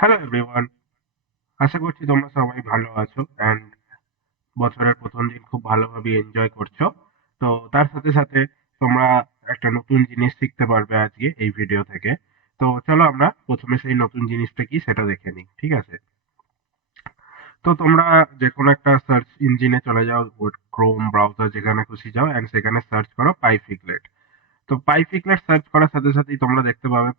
Hello everyone, আশা করছি তোমরা সবাই ভালো আছো অ্যান্ড বছরের প্রথম দিন খুব ভালোভাবে এনজয় করছো। তো তার সাথে সাথে তোমরা একটা নতুন জিনিস শিখতে পারবে আজকে এই ভিডিও থেকে। তো চলো আমরা প্রথমে সেই নতুন জিনিসটা কি সেটা দেখে নিই, ঠিক আছে? তো তোমরা যে কোনো একটা সার্চ ইঞ্জিনে চলে যাও, ক্রোম ব্রাউজার যেখানে খুশি যাও অ্যান্ড সেখানে সার্চ করো পাইফিগলেট। তো পাইফিগলেট সার্চ করার সাথে সাথেই তোমরা দেখতে পাবে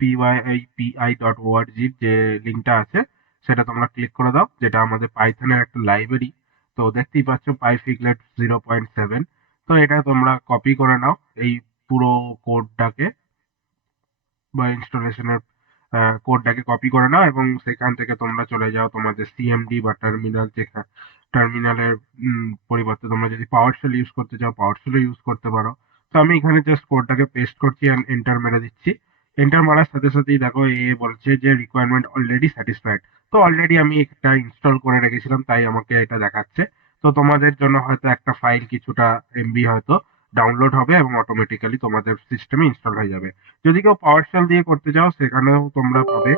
py.org যে লিঙ্কটা আছে সেটা তোমরা ক্লিক করে দাও, যেটা আমাদের পাইথনের একটা লাইব্রেরি। তো দেখতেই পাচ্ছ পাইফিগলেট 0.7। তো এটা তোমরা কপি করে নাও এই পুরো কোডটাকে বা ইনস্টলেশনের কোডটাকে কপি করে নাও এবং সেখান থেকে তোমরা চলে যাও তোমাদের সিএমডি বা টার্মিনাল, যেখানে টার্মিনালের পরিবর্তে তোমরা যদি পাওয়ার শেল ইউজ করতে চাও পাওয়ার শেলও ইউজ করতে পারো। তো আমি এখানে জাস্ট কোডটাকে পেস্ট করছি এন্ড এন্টার মেরে দিচ্ছি। এন্টার মারার সাথে সাথেই দেখো বলছে যে রিকোয়ারমেন্ট অলরেডি স্যাটিসফাইড। তো অলরেডি আমি এটা ইনস্টল করে রেখেছিলাম তাই আমাকে এটা দেখাচ্ছে। তো তোমাদের জন্য হয়তো একটা ফাইল কিছুটা এমবি হয়তো ডাউনলোড হবে এবং অটোমেটিক্যালি তোমাদের সিস্টেমে ইনস্টল হয়ে যাবে। যদি কেউ পাওয়ার শেল দিয়ে করতে চাও সেখানেও তোমরা পাবে।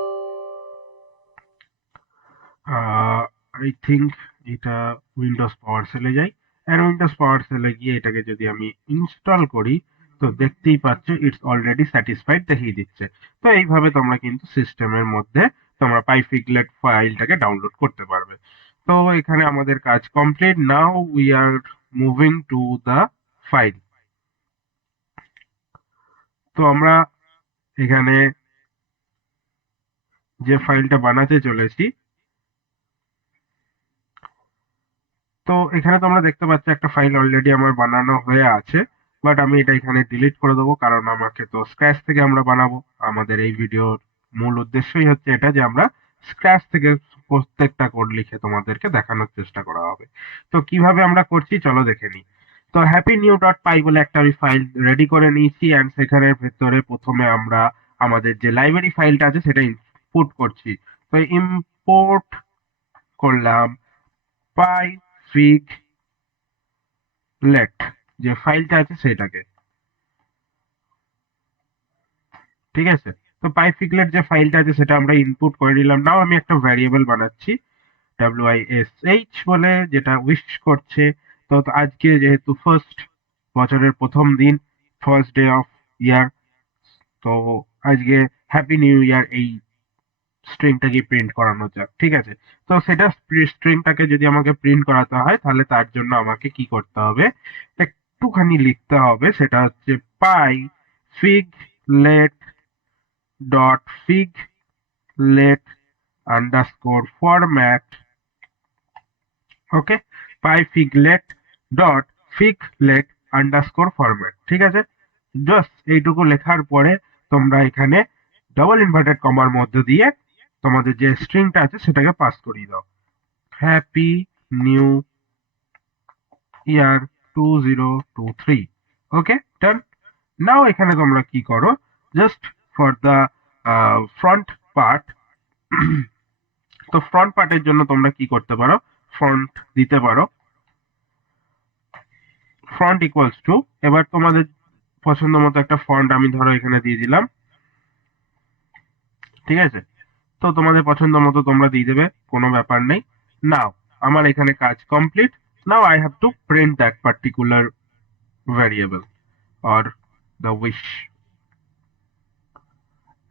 আই থিঙ্ক এটা উইন্ডোজ পাওয়ার সেলে যাই এন্ড উইন্ডোজ পাওয়ার সেলে গিয়ে এটাকে যদি আমি ইনস্টল করি তো দেখতেই পাচ্ছ ইটস অলরেডি স্যাটিসফাইড দেখিয়ে দিচ্ছে। তো এইভাবে তোমরা কিন্তু সিস্টেমের মধ্যে তোমরা পাইফিগলেট ফাইলটাকে ডাউনলোড করতে পারবে। তো এখানে আমাদের কাজ complete. Now we are moving to the file. তো আমরা এখানে যে ফাইলটা বানাতে চলেছি, তো এখানে তোমরা দেখতে পাচ্ছ একটা ফাইল অলরেডি আমার বানানো হয়ে আছে, বাট আমি এটা এখানে ডিলিট করে দেবো কারণ আমাকে তো স্ক্র্যাচ থেকে আমরা বানাবো। আমাদের এই ভিডিওর মূল উদ্দেশ্যই হচ্ছে এটা যে আমরা স্ক্র্যাচ থেকে প্রত্যেকটা কোড লিখে তোমাদেরকে দেখানোর চেষ্টা করা হবে। তো কিভাবে আমরা করছি চলো দেখে নিই। তো হ্যাপি নিউ ডট পাই বলে একটা আমি ফাইল রেডি করে নিয়েছি অ্যান্ড সেখানের ভেতরে প্রথমে আমরা আমাদের যে লাইব্রেরি ফাইলটা আছে সেটা ইনপুট করছি। তো ইম্পোর্ট করলাম পাইফিগলেট যে ফাইলটা আছে সেটাকে, ঠিক আছে? তো পাইফিগলেট যে ফাইলটা আছে সেটা আমরা ইনপুট করে নিলাম। নাও আমি একটা ভ্যারিয়েবল বানাচ্ছি WISH বলে, যেটা উইশ করছে। তো আজকে যেহেতু বছরের প্রথম দিন, ফার্স্ট ডে অফ ইয়ার, তো আজকে হ্যাপি নিউ ইয়ার এই স্ট্রিংটাকে প্রিন্ট করানো যাক, ঠিক আছে? তো সেটা স্ট্রিংটাকে যদি আমাকে প্রিন্ট করাতে হয় তাহলে তার জন্য আমাকে কি করতে হবে, একটুখানি লিখতে হবে। সেটা হচ্ছে pyfiglet dot figlet underscore format. Okay, pyfiglet dot figlet underscore format, ঠিক আছে? জাস্ট এইটুকু লেখার পরে তোমরা এখানে ডবল ইনভার্টেড কমার মধ্যে দিয়ে তোমাদের যে স্ট্রিংটা আছে সেটাকে পাস করিয়ে দাও। Happy new year 2023। ওকে, ডান। নাও এখানে তোমরা কি করো, just for the front part. তো ফ্রন্ট পার্টের জন্য তোমরা কি করতে পারো, ফন্ট দিতে পারো ফন্ট ইকুয়ালস টু, এবার তোমাদের পছন্দ মতো একটা ফন্ট আমি ধরো এখানে দিয়ে দিলাম, ঠিক আছে? তো তোমাদের পছন্দ মতো তোমরা দিয়ে দেবে, কোনো ব্যাপার নেই। নাও আমার এখানে কাজ complete. Now I have to print that particular variable or the wish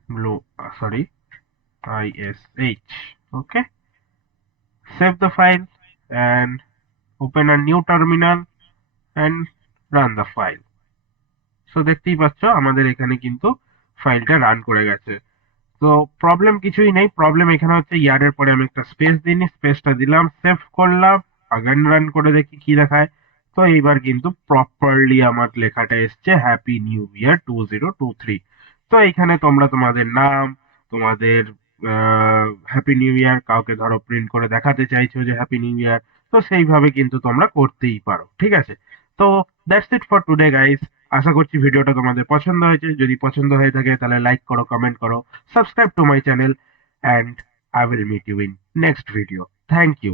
blue sorry ISH. Okay, save the file and open a new terminal and run the file. So দেখতেই পাচ্ছ আমাদের এখানে কিন্তু ফাইলটা রান করে গেছে। তো প্রবলেম কিছুই নেই, প্রবলেম এখানে হচ্ছে ইয়ারের পরে আমি একটা স্পেস দিইনি, স্পেসটা দিলাম, সেভ করলাম, আগান রান করে দেখি কি দেখায়। তো এইবার কিন্তু প্রপারলি আমার লেখাটা এসছে হ্যাপি নিউ ইয়ার 2023। তো এইখানে তোমরা তোমাদের নাম, তোমাদের হ্যাপি নিউ ইয়ার, কাউকে ধরো প্রিন্ট করে দেখাতে চাইছো যে হ্যাপি নিউ ইয়ার, তো সেইভাবে কিন্তু তোমরা করতেই পারো, ঠিক আছে? তো that's it for today guys. আশা করছি ভিডিওটা তোমাদের পছন্দ হয়েছে। যদি পছন্দ হয়ে থাকে তাহলে লাইক করো, কমেন্ট করো, subscribe to my channel, and I will meet you in next video. Thank you.